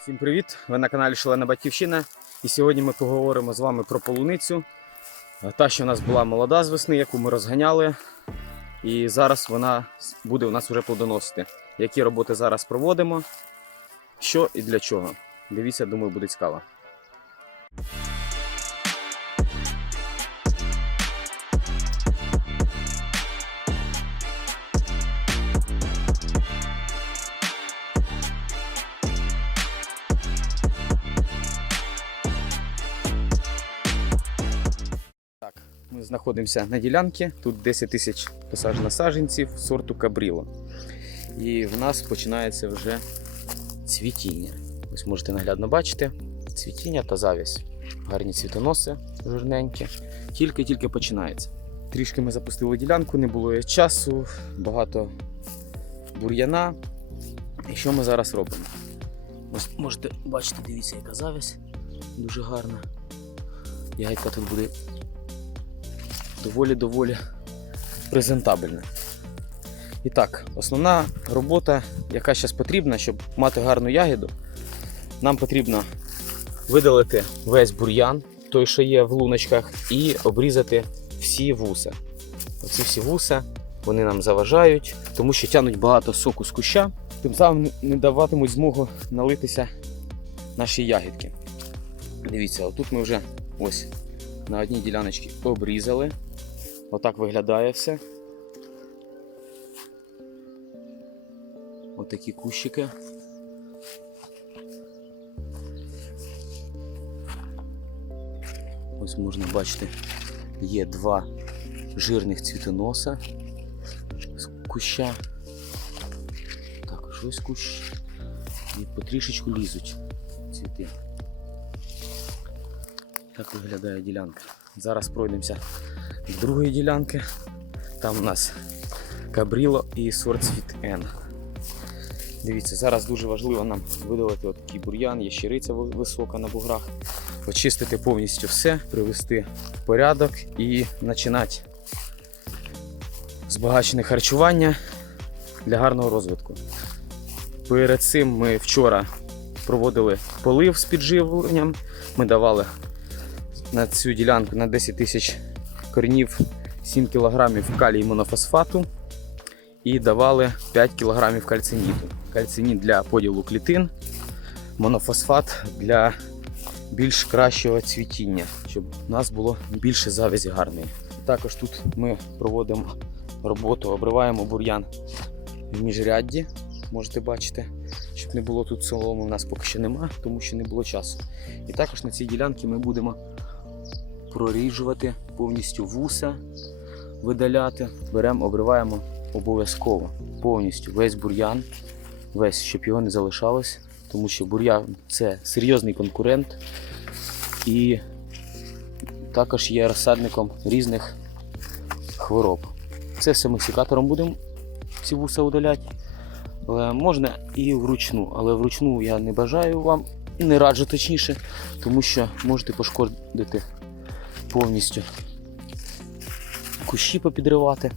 Всім привіт! Ви на каналі Шалена Батьківщина. І сьогодні ми поговоримо з вами про полуницю. Та, що у нас була молода з весни, яку ми розганяли. І зараз вона буде у нас вже плодоносити. Які роботи зараз проводимо, що і для чого. Дивіться, думаю, буде цікаво. Знаходимося на ділянці. Тут 10 тисяч посаджено саджанців сорту Кабріло. І в нас починається вже цвітіння. Ось можете наглядно бачити цвітіння та завість. Гарні цвітоноси, жирненькі. Тільки-тільки починається. Трішки ми запустили ділянку, не було часу, багато бур'яна. І що ми зараз робимо? Ось можете бачити, дивіться, яка завість. Дуже гарна. Ягідка тут буде доволі-доволі презентабельна. І так, основна робота, яка зараз потрібна, щоб мати гарну ягіду, нам потрібно видалити весь бур'ян, той, що є в луночках, і обрізати всі вуса. Оці всі вуса вони нам заважають, тому що тянуть багато соку з куща, тим самим не даватимуть змогу налитися наші ягідки. Дивіться, отут ми вже ось на одній діляночці обрізали. Отак виглядає все. Отакі кущики. Ось можна бачити, є два жирних цвітоноса з куща. Також ось кущ. І потрішечку лізуть цвіти. Так виглядає ділянка. Зараз пройдемося до другої ділянки. Там у нас кабріло і сорт світ Н. Дивіться, зараз дуже важливо нам видалити такий бур'ян, є висока на буграх, очистити повністю все, привести в порядок і починати збагачене харчування для гарного розвитку. Перед цим ми вчора проводили полив з підживленням. Ми давали на цю ділянку на 10 тисяч корнів 7 кг калій монофосфату і давали 5 кг кальциніту. Кальциніт для поділу клітин, монофосфат для більш кращого цвітіння, щоб у нас було більше завязі гарної. Також тут ми проводимо роботу, обриваємо бур'ян в міжрядді, можете бачити, щоб не було тут соломи, у нас поки що нема, тому що не було часу. І також на цій ділянці ми будемо проріжувати повністю вуса, видаляти. Беремо, обриваємо обов'язково повністю весь бур'ян, весь, щоб його не залишалось, тому що бур'ян це серйозний конкурент і також є розсадником різних хвороб. Це все ми секатором будемо ці вуса удаляти. Можна і вручну, але вручну я не бажаю вам, не раджу точніше, тому що можете пошкодити повністю кущі попідривати.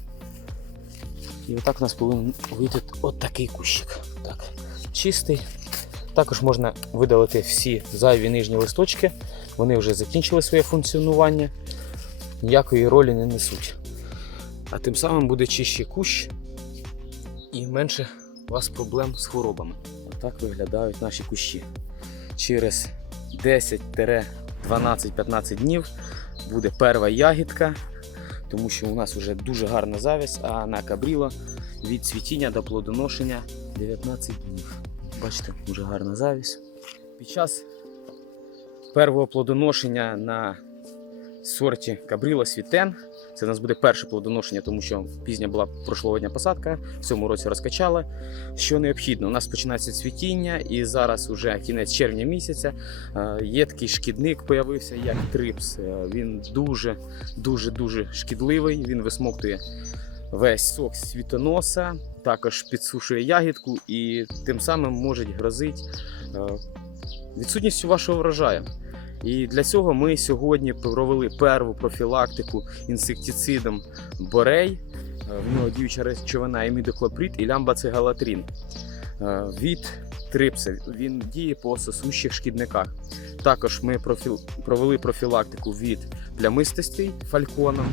І отак у нас повинен вийти от такий кущик. Так, чистий. Також можна видалити всі зайві нижні листочки. Вони вже закінчили своє функціонування, ніякої ролі не несуть. А тим самим буде чище кущ і менше у вас проблем з хворобами. Отак виглядають наші кущі. Через 10-12-15 днів буде перша ягідка, тому що у нас вже дуже гарна завість, а на кабріло від цвітіння до плодоношення 19 днів. Бачите, дуже гарна завість. Під час першого плодоношення на сорті кабріло світен. Це у нас буде перше плодоношення, тому що пізня була прошлогодня посадка, в цьому році розкачали. Що необхідно? У нас починається цвітіння, і зараз уже кінець червня місяця. е, Є такий шкідник, появився, як трипс. Е, Він дуже, дуже, дуже шкідливий. Він висмоктує весь сок світоноса, також підсушує ягідку і тим самим може грозити е, відсутністю вашого врожаю. І для цього ми сьогодні провели перву профілактику інсектицидом борей. Е, В нього діюча речовина імідоклоприд і лямбацегалатрин. Е, Від Трипса. Він діє по сосущих шкідниках. Також ми профіл... провели профілактику від плямистостей фальконом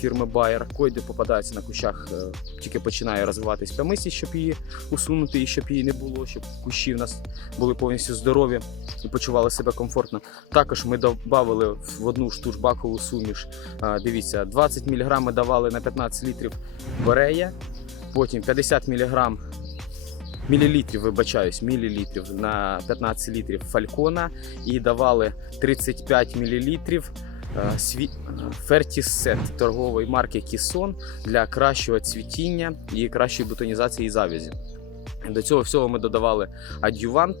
фірми Bayer. Койде попадається на кущах, е, тільки починає розвиватись плямистість, щоб її усунути і щоб її не було, щоб кущі в нас були повністю здорові і почували себе комфортно. Також ми додали в одну штучбакову суміш. е, Дивіться, 20 мг ми давали на 15 літрів берея, потім 50 мг мілілітрів, вибачаюсь, мілілітрів на 15 літрів фалькона і давали 35 мілілітрів е. Фертісет торгової марки Кісон для кращого цвітіння і кращої бутонізації завязі. До цього всього ми додавали адювант,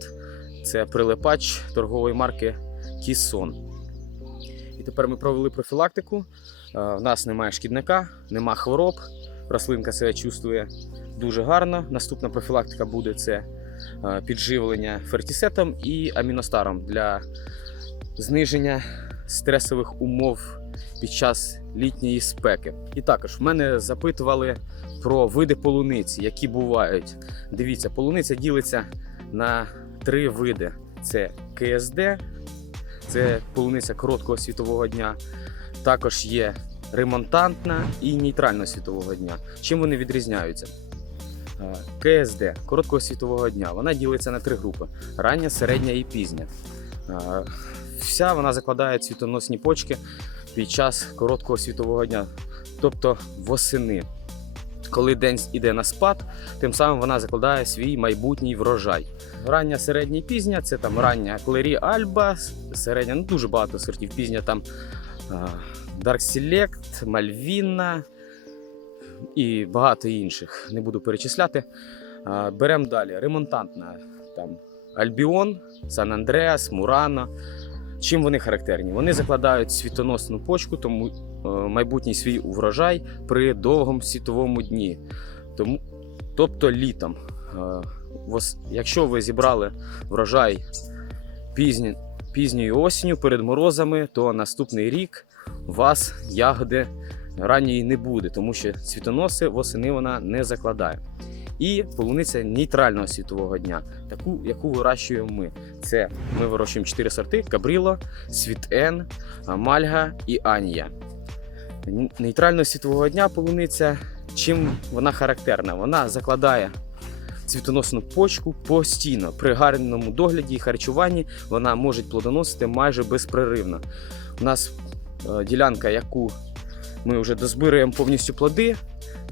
це прилипач торгової марки Кісон. І тепер ми провели профілактику. Е, В нас немає шкідника, нема хвороб. Рослинка себе чувствує дуже гарно. Наступна профілактика буде це е, підживлення фертісетом і аміностаром для зниження стресових умов під час літньої спеки. І також в мене запитували про види полуниці, які бувають. Дивіться, полуниця ділиться на три види: це КСД, це полуниця короткого світового дня. Також є ремонтантна і нейтрального світового дня. Чим вони відрізняються? Е, КСД короткого світового дня. Вона ділиться на три групи: рання, середня і пізня. Вся вона закладає цвітоносні почки під час короткого світового дня, тобто восени. Коли день іде на спад, тим самим вона закладає свій майбутній врожай. Рання, середня і пізня це там рання Клері Альба, середня, ну дуже багато сортів. Пізня там Dark Select, Мальвіна і багато інших. Не буду перечисляти. Беремо далі. Ремонтантна там Альбіон, Сан Андреас, Мурано. Чим вони характерні? Вони закладають світоносну почку, тому е, майбутній свій врожай при довгому світовому дні. Тому, тобто літом. Е, Якщо ви зібрали врожай пізні, пізньою осінню перед морозами, то наступний рік у вас ягоди ранньої не буде, тому що світоноси восени вона не закладає. І полуниця нейтрального світового дня, таку, яку вирощуємо ми. Це ми вирощуємо 4 сорти: Кабріло, Світ-Н, Мальга і Анія. Нейтрального світового дня полуниця. Чим вона характерна? Вона закладає цвітоносну почку постійно. При гарному догляді і харчуванні вона може плодоносити майже безпреривно. У нас е, ділянка, яку ми вже дозбираємо повністю плоди,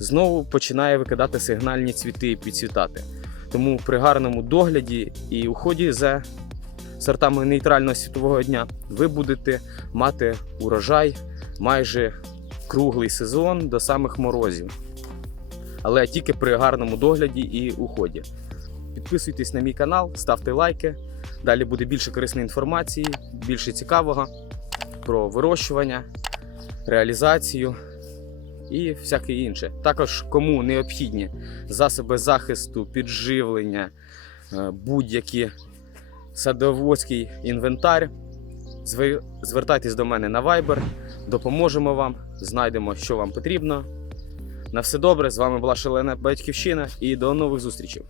знову починає викидати сигнальні цвіти і підцвітати. Тому при гарному догляді і уході за сортами нейтрального світового дня ви будете мати урожай майже круглий сезон до самих морозів. Але тільки при гарному догляді і уході. Підписуйтесь на мій канал, ставте лайки. Далі буде більше корисної інформації, більше цікавого про вирощування, реалізацію і всяке інше. Також кому необхідні засоби захисту, підживлення, е, будь-які садоводський інвентар. Звертайтесь до мене на Viber, допоможемо вам, знайдемо, що вам потрібно. На все добре, з вами була Шалена Батьківщина і до нових зустрічей.